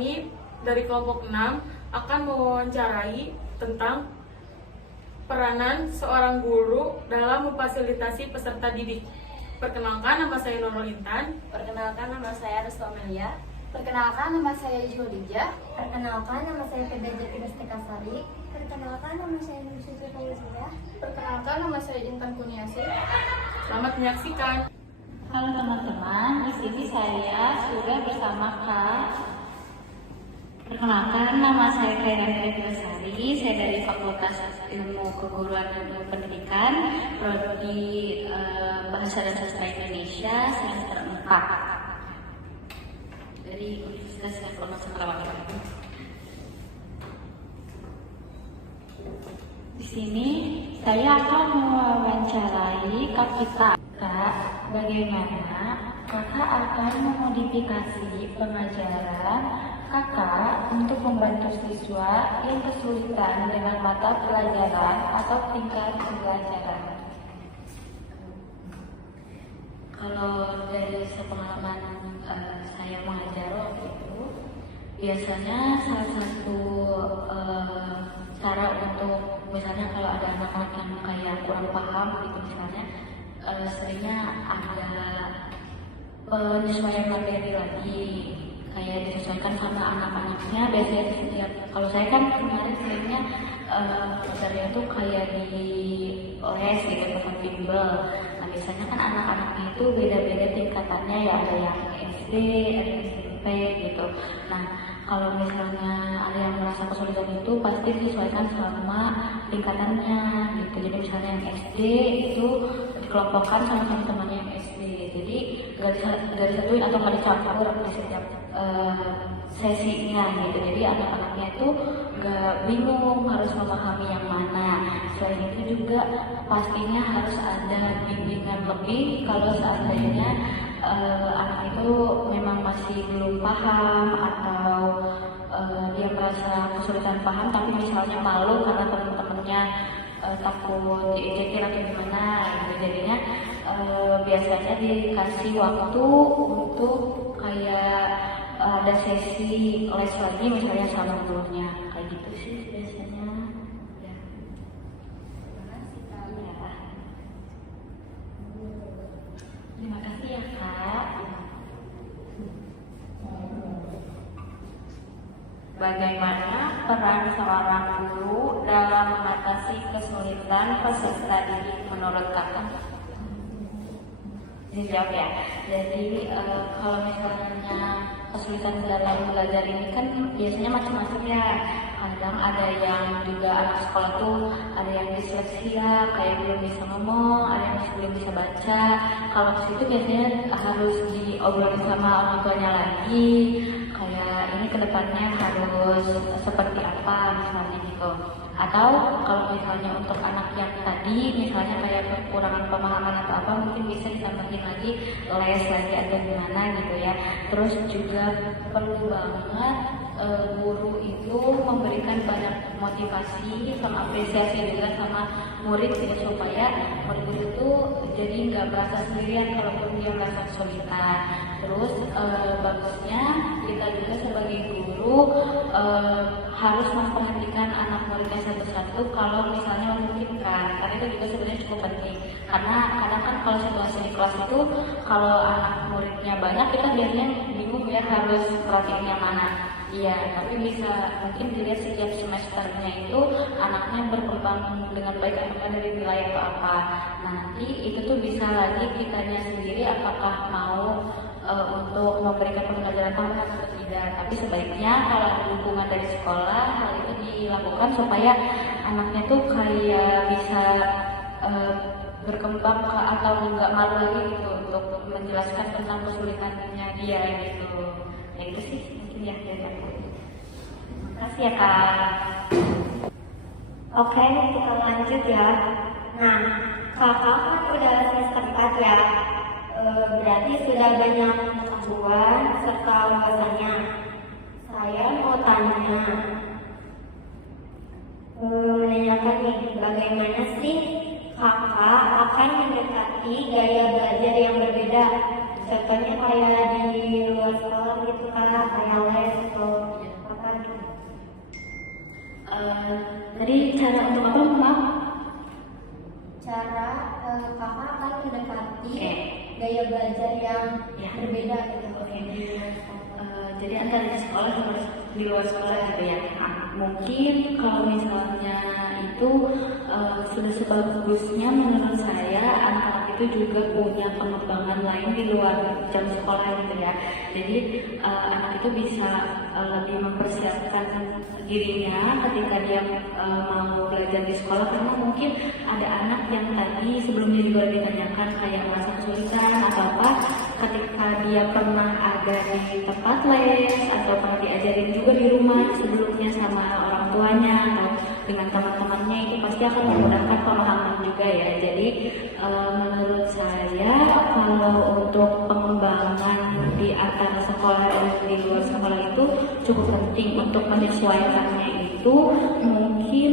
kami dari kelompok 6 akan mewawancarai tentang peranan seorang guru dalam memfasilitasi peserta didik. Perkenalkan, nama saya Nurul Intan. Perkenalkan, nama saya Restu Amelia. Perkenalkan, nama saya Julijah. Perkenalkan, nama saya Feda Jatinustika Sari. Perkenalkan, nama saya Nurul Fauzia. Perkenalkan, nama saya Intan Kuniasi. Selamat menyaksikan. Halo teman-teman, di sini saya sudah bersama Kak. Perkenalkan, nama saya Kaira Sari. Saya dari Fakultas Ilmu Keguruan dan Pendidikan, Prodi Bahasa dan Sastra Indonesia semester 4 dari Universitas Reformasi Sarawak. Di sini saya akan mewawancarai Kak Kita. Kak, bagaimana Kakak akan memodifikasi pengajaran Kakak untuk membantu siswa yang kesulitan dengan mata pelajaran atau tingkat pembelajaran? Kalau dari sepengalaman saya mengajar waktu itu, biasanya salah satu cara untuk misalnya kalau ada anak-anak yang kayak kurang paham gitu misalnya, seringnya ada penyesuaian materi lagi, kayak disesuaikan sama anak-anaknya. Biasanya di setiap, kalau saya kan kemarin seringnya materinya tuh kayak di les gitu, tempat bimbel. Nah biasanya kan anak-anaknya itu beda-beda tingkatannya ya, ada yang SD, ada yang SMP gitu. Nah kalau misalnya ada yang merasa kesulitan itu pasti disesuaikan sama tingkatannya gitu. Jadi misalnya yang SD itu dikelompokkan sama teman-temannya yang SD. Jadi gak disatuin atau gak dicampur di setiap sesinya gitu. Jadi anak-anaknya itu gak bingung harus memahami yang mana. Selain itu juga pastinya harus ada bimbingan lebih kalau seandainya anak itu memang masih belum paham atau dia merasa kesulitan paham tapi misalnya malu karena teman-temannya takut diinjekin atau gimana gitu. Jadinya biasanya dikasih waktu untuk kayak ada sesi les lagi misalnya sama gurunya, kayak gitu sih biasanya ya. Terima kasih ya Kak. Bagaimana peran seorang guru dalam mengatasi kesulitan peserta didik menurut Kakak? Dijawab ya. Jadi kalau misalnya kesulitan dalam belajar ini kan biasanya macam-macam ya. Kadang ada yang juga anak sekolah tuh ada yang disleksia, kayak belum bisa ngomong, ada yang belum bisa baca. Kalau ke situ biasanya harus diobrolin sama orang tuanya lagi, kayak ini kedepannya harus seperti apa misalnya gitu. Atau kalau misalnya untuk anak yang tadi misalnya kayak kekurangan pemahaman atau apa, mungkin bisa ditambahin lagi les lagi ada gimana gitu ya. Terus juga perlu banget guru itu memberikan banyak motivasi, mengapresiasi juga sama murid ya, supaya murid itu jadi nggak merasa sendirian kalaupun dia merasa kesulitan. Terus bagusnya kita juga sebagai guru harus memperhatikan anak muridnya satu-satu kalau misalnya memungkinkan, karena itu juga sebenarnya cukup penting. Karena kadang kan kalau situasi di kelas itu kalau anak muridnya banyak kita biasanya bingung ya harus perhatiin yang mana. Iya, tapi bisa mungkin dilihat setiap semesternya itu anaknya berkembang dengan baik apakah dari nilai atau apa. Nah, nanti itu tuh bisa lagi kitanya sendiri apakah mau untuk memberikan pembelajaran tambahan atau tidak. Tapi sebaiknya kalau ada dukungan dari sekolah, hal itu dilakukan supaya anaknya tuh kayak bisa berkembang atau nggak malu lagi gitu untuk menjelaskan tentang kesulitannya dia gitu. Ya itu sih mungkin ya dari aku. Terima kasih ya Kak. Oke, kita lanjut ya. Nah, kakak kan udah semester 4 ya. Berarti sudah banyak pengetahuan serta wawasannya. Saya mau tanya, menanyakan nih, bagaimana sih kakak akan mendekati gaya belajar yang berbeda? Contohnya kayak di luar sekolah gitu kan, kayak les atau Tadi cara untuk apa, maaf? Cara kakak akan mendekati gaya belajar yang berbeda gitu. Jadi antara di sekolah sama di luar sekolah gitu ya. Mungkin kalau misalnya itu sudah sebagusnya menurut saya anak-anak itu juga punya pengembangan lain di luar jam sekolah gitu ya. Jadi anak itu bisa lebih mempersiapkan dirinya ketika dia mau belajar di sekolah, karena mungkin ada anak yang tadi sebelumnya juga ditanyakan kayak merasa kesulitan atau apa ketika dia pernah ada di tempat les atau pernah diajarin juga di rumah sebelumnya sama orang tuanya atau dengan teman-temannya, itu pasti akan memudahkan pemahaman juga ya. Jadi menurut saya kalau untuk pengembangan di antara sekolah dan di luar sekolah itu cukup penting. Untuk menyesuaikannya itu mungkin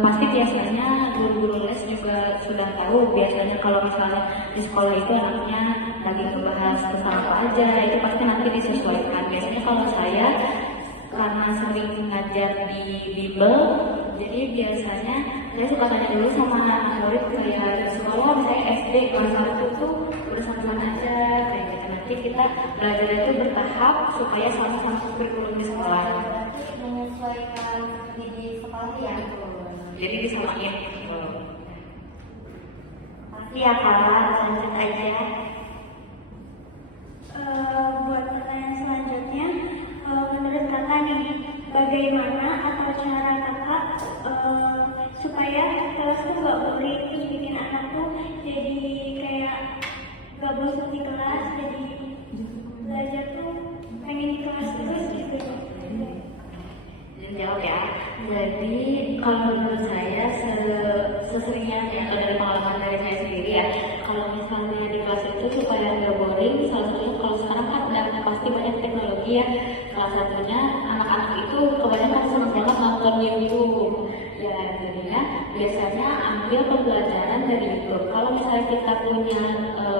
pasti biasanya guru-guru les juga sudah tahu, biasanya kalau misalnya di sekolah itu anaknya lagi membahas tentang apa aja, itu pasti nanti disesuaikan. Biasanya kalau saya karena sering ngajar di Bimbel, jadi biasanya saya suka tanya dulu sama anak murid kayak di sekolah, misalnya SD kelas 1 tuh udah sama-sama aja kayak gitu. Nanti kita belajar itu bertahap supaya sama-sama kurikulum di sekolah. Berarti menyesuaikan di sekolah ya. Jadi disamain. Pasti ya Kak, lanjut aja. Buat pertanyaan selanjutnya, menurut kakak nih, bagaimana atau cara kakak supaya kelas tuh gak boring, terus bikin anak tuh jadi kayak gak bosan di kelas, jadi belajar tuh pengen di kelas terus gitu. Jawab ya. Jadi kalau menurut saya seseringnya ya, atau dari pengalaman dari saya sendiri ya, kalau misalnya di kelas itu supaya nggak boring, salah satunya kalau sekarang kan udah pasti banyak teknologi ya. Salah satunya anak-anak itu kebanyakan senang banget nonton YouTube. Ya jadinya biasanya ambil pembelajaran dari YouTube. Kalau misalnya kita punya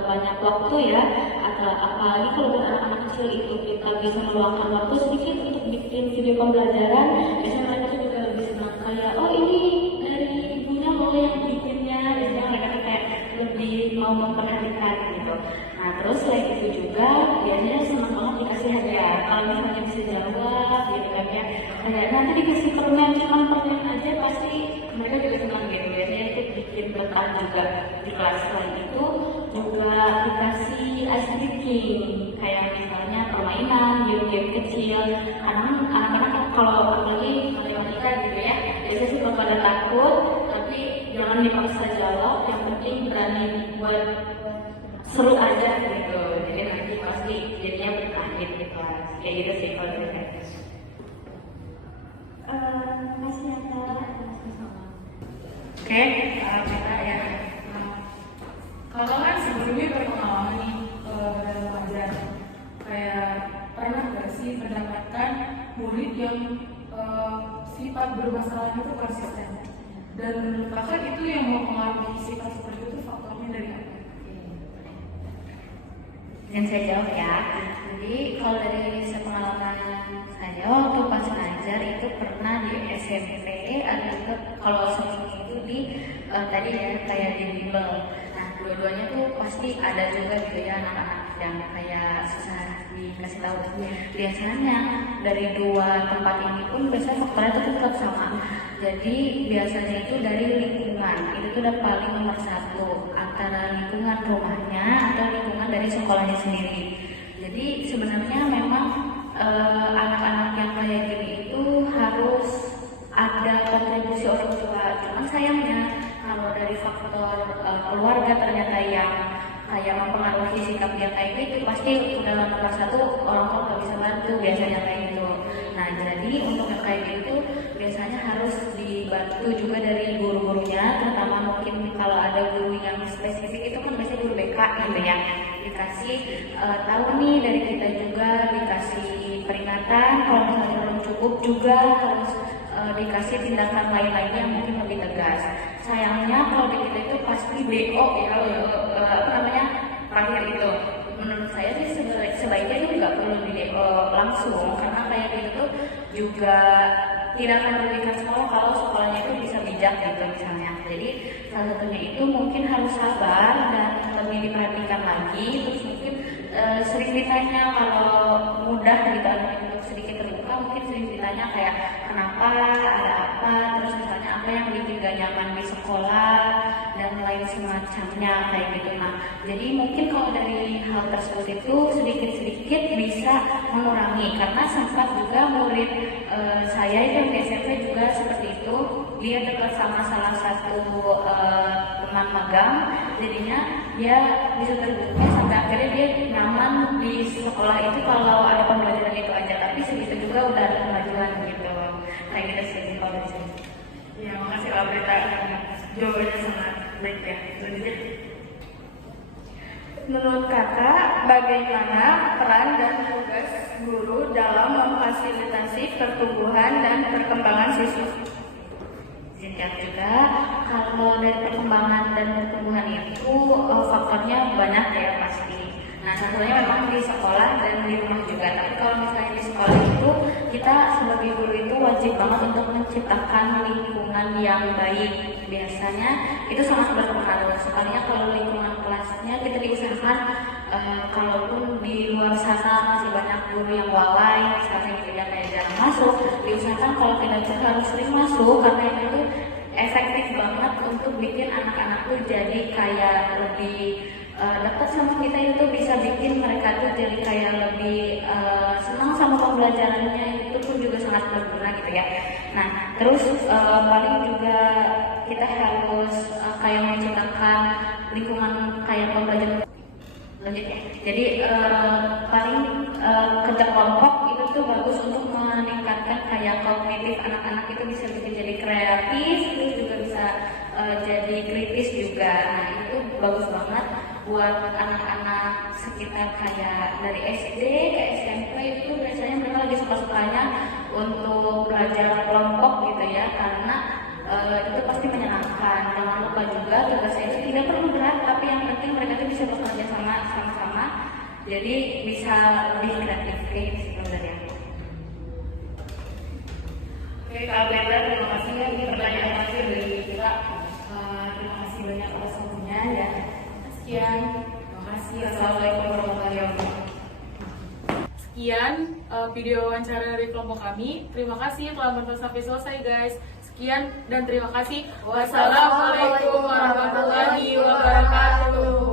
banyak waktu ya, atau apalagi kalau buat anak-anak kecil itu kita bisa meluangkan waktu sedikit untuk bikin video pembelajaran, biasanya mereka juga lebih senang kayak, oh ini dari ibunya mau yang bikinnya, biasanya mereka kayak lebih mau memperhatikan gitu. Nah terus selain itu juga biasanya senang banget dikasih hadiah. Kalau misalnya bisa jawab gitu kan ya, kayak nanti dikasih permen, cuma permen aja pasti mereka juga senang gitu. Biasanya itu bikin betah juga di kelas. Selain itu juga dikasih ice breaking, kayak misalnya permainan, game-game kecil. Karena anak-anak kalau apalagi matematika gitu ya, biasanya suka pada takut, tapi jangan dipaksa jawab, yang penting berani buat seru aja gitu. Jadi nanti pasti jadinya betah gitu kayak gitu sih kalau gitu. Masih ada. Oke, kita ya. Kakak kan sebelumnya berpengalaman nih dalam belajar. Kayak pernah nggak sih mendapatkan murid yang sifat bermasalahnya itu konsisten? Dan menurut kakak itu yang mempengaruhi sifat seperti itu faktornya dari apa? Yang saya jawab ya. Jadi kalau dari pengalaman saya waktu pas ngajar itu pernah di SMP atau kalau sebelum itu di tadi ya kayak di Bimbel. Nah dua-duanya tuh pasti ada juga gitu ya anak-anak yang kayak susah dikasih tahu. Biasanya dari dua tempat ini pun biasanya faktornya tuh tetap sama. Jadi biasanya itu dari lingkungan, itu tuh udah paling nomor satu, antara lingkungan rumahnya atau lingkungan dari sekolahnya sendiri. Jadi sebenarnya memang anak-anak yang kayak gini itu harus ada kontribusi orang tua. Cuman sayangnya kalau dari faktor keluarga ternyata yang kayak mempengaruhi sikap dia kayak gitu, pasti udah nomor satu orang tua nggak bisa bantu biasanya kayak gitu. Nah jadi untuk yang kayak gitu biasanya harus dibantu juga dari guru-gurunya, terutama mungkin kalau ada guru yang spesifik itu kan biasanya guru BK gitu ya, dikasih tahu nih dari kita juga, dikasih peringatan kalau misalnya belum cukup juga harus dikasih tindakan lain-lainnya yang mungkin lebih tegas. Sayangnya kalau di kita itu pasti BO ya, apa namanya terakhir itu. Menurut saya sih sebaiknya itu nggak perlu di BO langsung, karena kayak gitu juga tidak akan merugikan sekolah kalau sekolahnya itu bisa bijak gitu misalnya. Jadi salah satunya itu mungkin harus sabar dan lebih diperhatikan lagi, terus mungkin sering ditanya kalau mudah gitu untuk sedikit terbuka, mungkin sering ditanya kayak kenapa, ada apa, terus misalnya apa yang bikin gak nyaman di sekolah dan lain semacamnya kayak gitu. Nah, jadi mungkin kalau dari hal tersebut itu sedikit-sedikit bisa mengurangi, karena sempat juga murid saya yang di SMP juga seperti itu, dia dekat sama salah satu teman magang, jadinya dia bisa terbuka sampai akhirnya dia nyaman di sekolah itu kalau ada pembelajaran itu aja, tapi segitu juga udah ada kemajuan gitu. Kayak gitu sih kalau dari saya. Ya, makasih Kak Berita. Jawabannya sangat baik ya. Selanjutnya. Menurut kakak, bagaimana peran dan tugas guru dalam memfasilitasi pertumbuhan dan perkembangan siswa? Singkat juga, kalau dari perkembangan dan pertumbuhan itu faktornya banyak ya pasti. Nah, satunya memang di sekolah dan di rumah juga. Tapi kalau misalnya di sekolah itu, kita sebagai guru itu wajib banget untuk menciptakan lingkungan yang baik. Biasanya itu sangat berpengaruh. Soalnya kalau lingkungan kelasnya kita diusahakan, kalaupun di luar sana masih banyak guru yang lalai, misalnya gitu ya kayak jarang masuk, diusahakan kalau kita harus sering masuk, karena itu efektif banget untuk bikin anak-anak tuh jadi kayak lebih dekat sama kita, itu bisa bikin mereka tuh jadi kayak lebih senang sama pembelajarannya, itu pun juga sangat berguna gitu ya. Nah, terus paling juga kita harus kayak menciptakan lingkungan kayak pembelajaran lanjutnya. Jadi paling kerja kelompok itu tuh bagus untuk meningkatkan kayak kognitif anak-anak, itu bisa bikin jadi kreatif, terus juga bisa jadi kritis juga. Nah, itu bagus banget buat anak-anak sekitar kayak dari SD ke SMP, itu biasanya mereka lagi suka-sukanya untuk belajar kelompok gitu ya, karena itu pasti menyenangkan. Jangan lupa juga tugasnya itu tidak perlu berat, tapi yang penting mereka tuh bisa bekerja sama-sama, jadi bisa lebih kreatif kayak gitu sih dari aku. Oke, Kak Berita, terima kasih ya. Ini pertanyaan terakhir dari kita. Terima kasih banyak atas waktunya ya. Sekian. Terima kasih. Assalamualaikum warahmatullahi wabarakatuh. Sekian video wawancara dari kelompok kami. Terima kasih telah menonton sampai selesai guys. Sekian dan terima kasih. Wassalamualaikum warahmatullahi wabarakatuh.